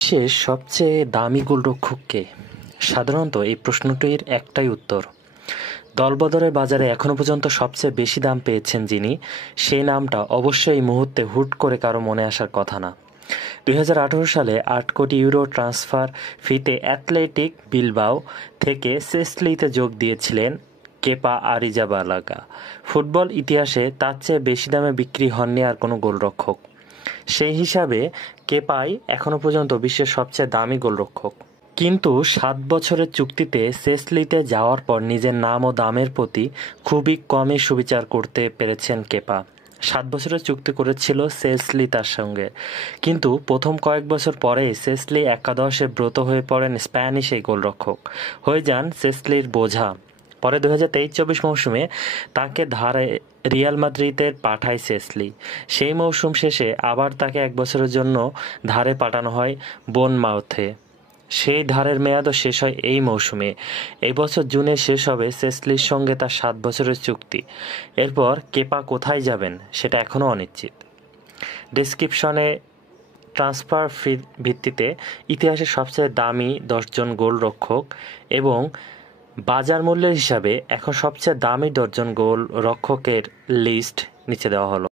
বিশ্বের সবচেয়ে দামি গোলরক্ষক কে? সাধারণত এই প্রশ্নটির একটাই উত্তর। দলবদলের বাজারে এখনো পর্যন্ত সবচেয়ে বেশি দাম পেয়েছেন যিনি, সেই নামটা অবশ্যই এই মুহূর্তে হুট করে কারো মনে আসার কথা না। 2018 সালে 8 কোটি ইউরো ট্রান্সফার ফিতে অ্যাথলেটিক বিলবাও থেকে সেসলিতে যোগ দিয়েছিলেন কেপা আরিজাবালাগা। ফুটবল ইতিহাসে তার চেয়ে বেশি দামে বিক্রি হননি আর কোনো গোলরক্ষক। সেই হিসাবে কেপাই এখনো পর্যন্ত বিশ্বের সবচেয়ে দামি গোলরক্ষক। কিন্তু 7 বছরের চুক্তিতে সেসলিতে যাওয়ার পর নিজের নাম ও দামের প্রতি খুবই কমই সুবিচার করতে পেরেছেন কেপা। 7 বছরের চুক্তি করেছিল সেসলি তার সঙ্গে, কিন্তু প্রথম কয়েক বছর পরেই সেসলি একাদশে ব্রত হয়ে পড়েন স্প্যানিশ এই গোলরক্ষক, হয়ে যান সেসলির বোঝা। পরে 2023-24 মৌসুমে তাকে ধারে রিয়াল মাদ্রিদের পাঠায় সেসলি। সেই মৌসুম শেষে আবার তাকে 1 বছরের জন্য ধারে পাঠানো হয় বোর্নমাউথে। সেই ধারের মেয়াদও শেষ হয় এই মৌসুমে। এই বছর জুনে শেষ হবে সেসলির সঙ্গে তার 7 বছরের চুক্তি। এরপর কেপা কোথায় যাবেন সেটা এখনও অনিশ্চিত। ডেসক্রিপশনে ট্রান্সফার ভিত্তিতে ইতিহাসের সবচেয়ে দামি 10 জন গোলরক্ষক এবং বাজার মূল্যের হিসাবে এখন সবচেয়ে দামি 10 জন গোলরক্ষকের লিস্ট নিচে দেওয়া হলো।